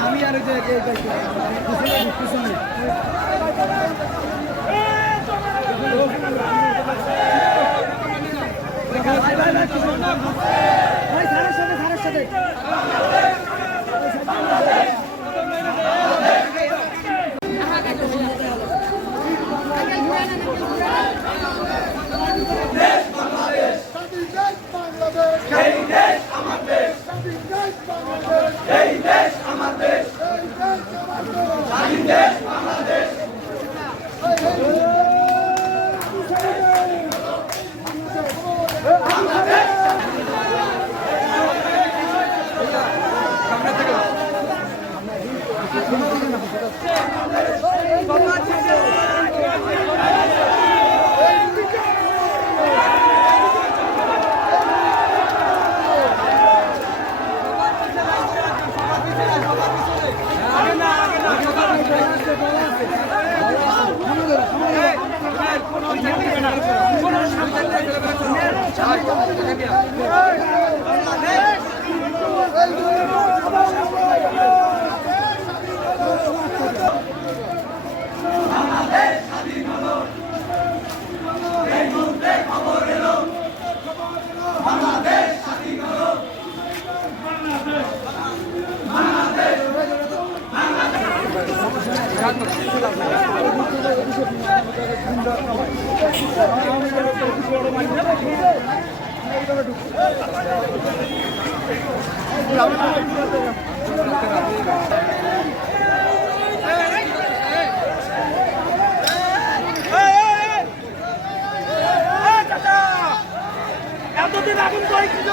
আমি আর ওই যে ভাই স্যারের সাথে স্যারের সাথে এতদিন আগুন করেছিল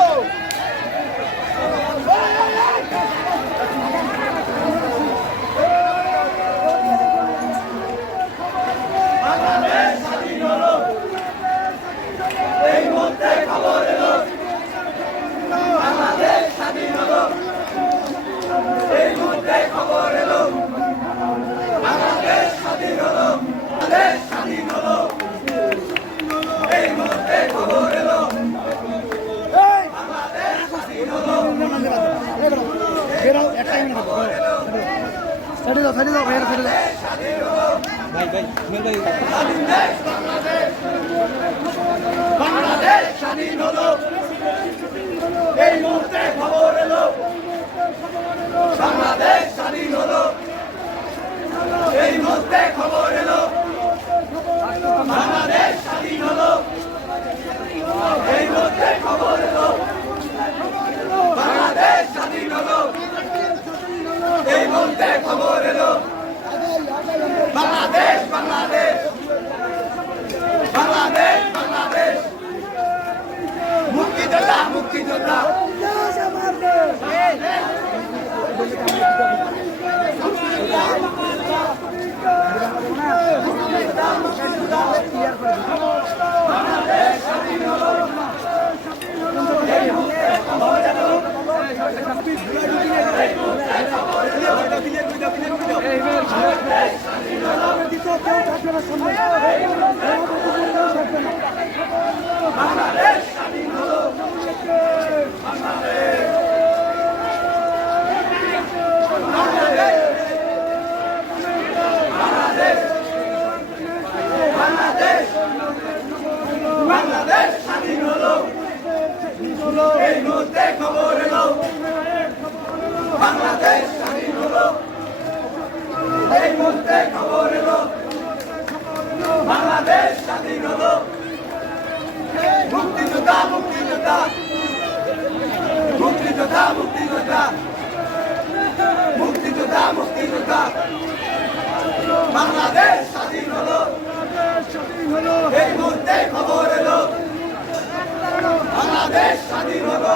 সাইডে যাও সাইডে যাও ভাইয়ের সাইডে যাও বাংলাদেশ স্বাধীন হলো এই মুহূর্তে খবর এলো। বাংলাদেশ স্বাধীন হলো এই মুহূর্তে খবর এলো বাংলাদেশ স্বাধীন হলো এই মুহূর্তে খবর এলো বাংলাদেশ স্বাধীন হলো এই মুহূর্তে খবর এলো বাংলাদেশ। বাংলাদেশ বাংলাদেশ। মুক্তিযোদ্ধা মুক্তিযোদ্ধা। বাংলাদেশ স্বাধীন হলো এই মুহূর্তে খবর এলো বাংলাদেশ স্বাধীন হলো। মুক্তিযোদ্ধা মুক্তিযোদ্ধা মুক্তিযোদ্ধা মুক্তিযোদ্ধা মুক্তিযোদ্ধা মুক্তিযোদ্ধা বাংলাদেশ স্বাধীন হলো। এই মুহূর্তে খবর এলো। বাংলাদেশ স্বাধীন হলো।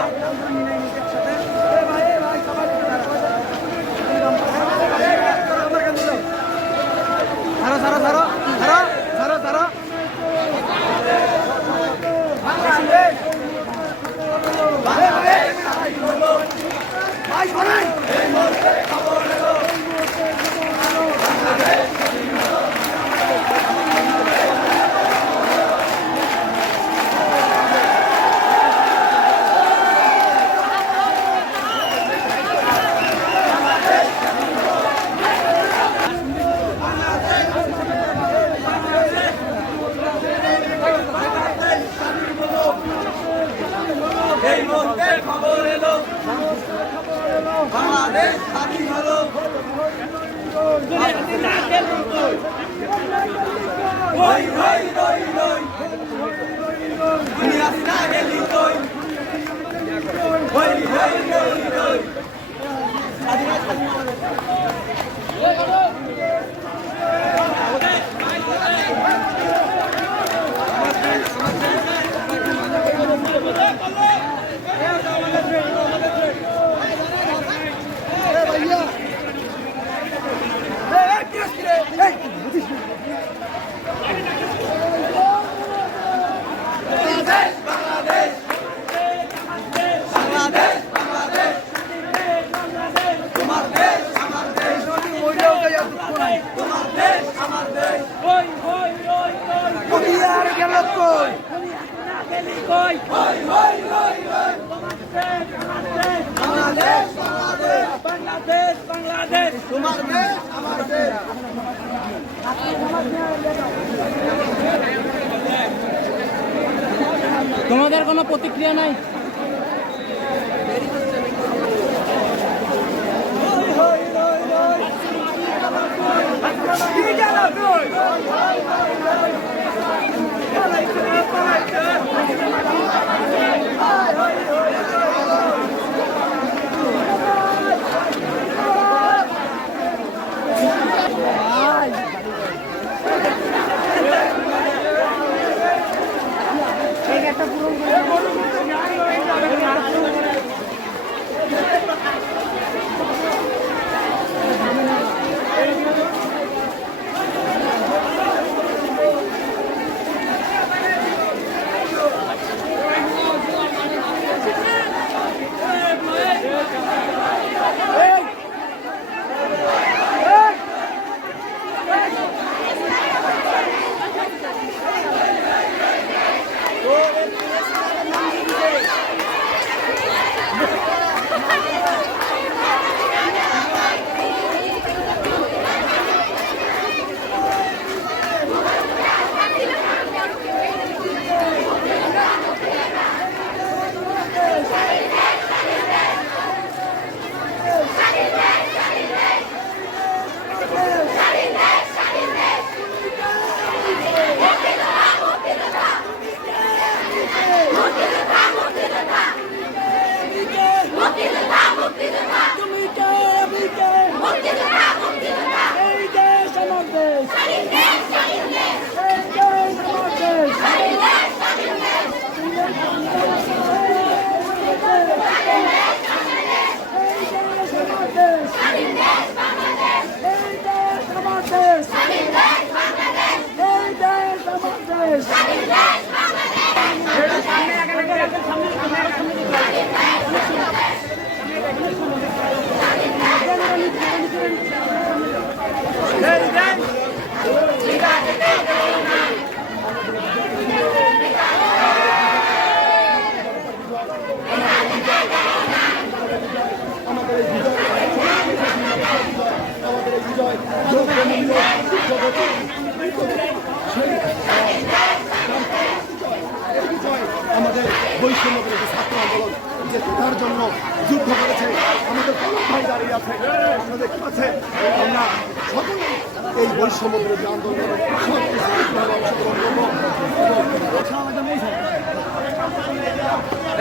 Adriana.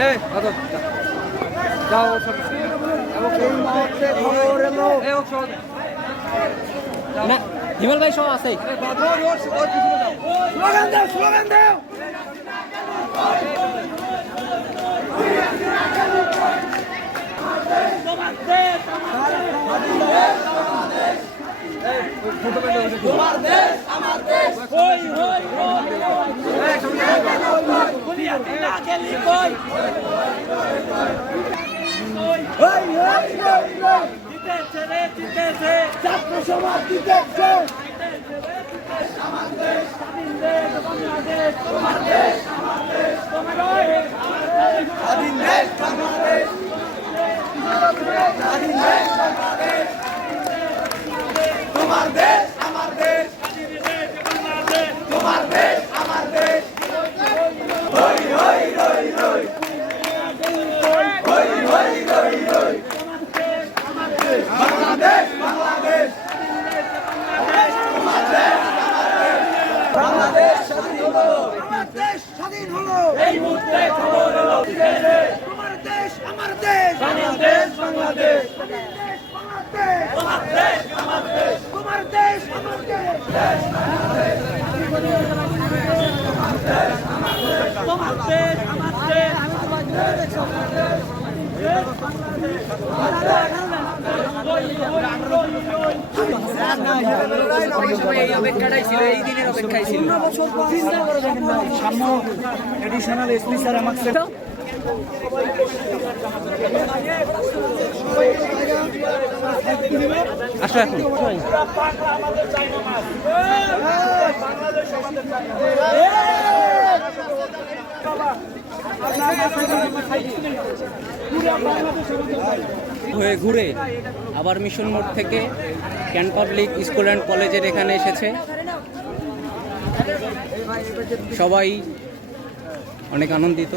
এই দাদা যাও সব না হিমাল ভাই সব আছে। স্লোগান তোমার দেশ আমার দেশ হই হই ছাত্র সমাজ দেশ আমার দেশ তোমার দেশ আমার দেশ তোমার দেশ স্বাধীন দেশ স্বাধীন দেশ আমার এডিশনাল এসপি স্যার আমাকে আসো এখন। হয়ে ঘুরে আবার মিশন মোড় থেকে ক্যান পাবলিক স্কুল অ্যান্ড কলেজের এখানে এসেছে। সবাই অনেক আনন্দিত।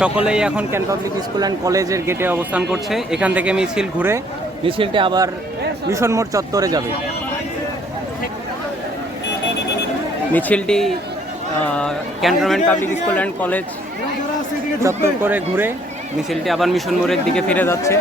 সকলেই এখন ক্যান পাবলিক স্কুল অ্যান্ড কলেজের গেটে অবস্থান করছে। এখান থেকে মিছিল ঘুরে মিছিলটি আবার মিশন মোড় চত্বরে যাবে। মিছিলটি cantonment public school and college চত্বর করে ঘুরে মিছিলটি আবার মিশন মোড়ের দিকে ফিরে যাচ্ছে।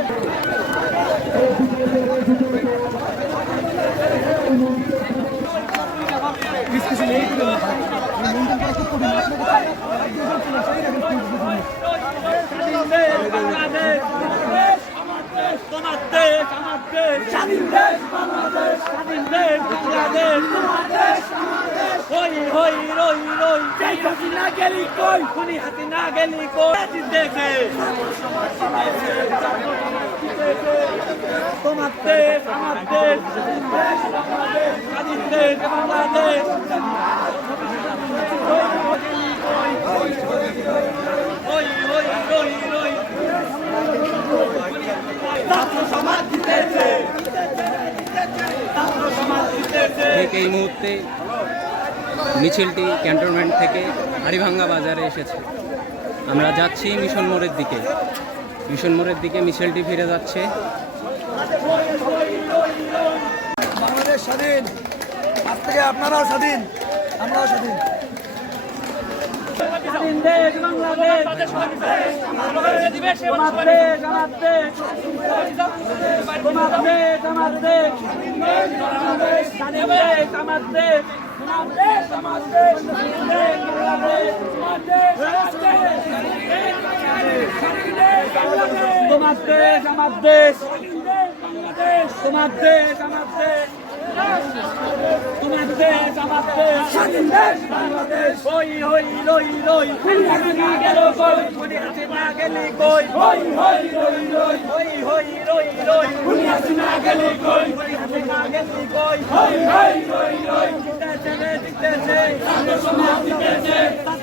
স্বাধীন দেশ বাংলাদেশ স্বাধীন দেশ বাংলাদেশ তোমার দেশ আমার দেশ হই হই রই রই এই হাসিনা গেলি কই খুনি হাতি না গেলি কোটি দেখে তোমার দেশ আমার দেশ দেশ বাংলাদেশ ঠিক এই মুহূর্তে মিছিলটি ক্যান্টনমেন্ট থেকে হাড়িভাঙ্গা বাজারে এসেছে। আমরা যাচ্ছি মিশন মোড়ের দিকে। মিশন মোড়ের দিকে মিছিলটি ফিরে যাচ্ছে। বাংলাদেশ স্বাধীন। আজ থেকে আপনারাও স্বাধীন আমরাও স্বাধীন। স্বাধীন দেশ বাংলাদেশ। তোমার দেশ আমার দেশ। তোমার দেশ আমার দেশ। তোমার দেশ দেশ। স্বাধীন দেশ। বাংলাদেশ। হই হই না গেল কই? না গেলি হই হই রই রই। হই হই গেলি কই? খুনি হাতে না গেলি কই? হই হই রই রই। জিতেছে জিতেছে। ছাত্র সমাজ জিতেছে। ছাত্র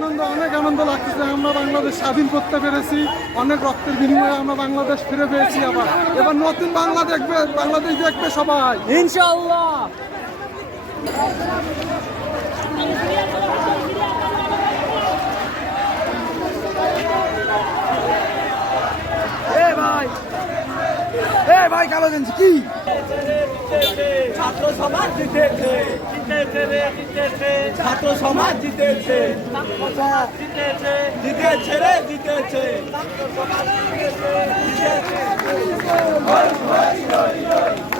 আনন্দ, অনেক আনন্দ লাগতেছে। আমরা বাংলাদেশ স্বাধীন করতে পেরেছি। অনেক রক্তের বিনিময়ে আমরা বাংলাদেশ ফিরে পেয়েছি আবার। এবার নতুন বাংলা দেখবে, বাংলাদেশ দেখবে সবাই। ইনশাআল্লাহ। এ ভাই। এ ভাই কালো গেঞ্জি কি? ছাত্র সমাজ জিতেছে। জিতেছে রে জিতেছে। ছাত্র সমাজ জিতেছে। জিতেছে। জিতেছে রে জিতেছে। হই হই হই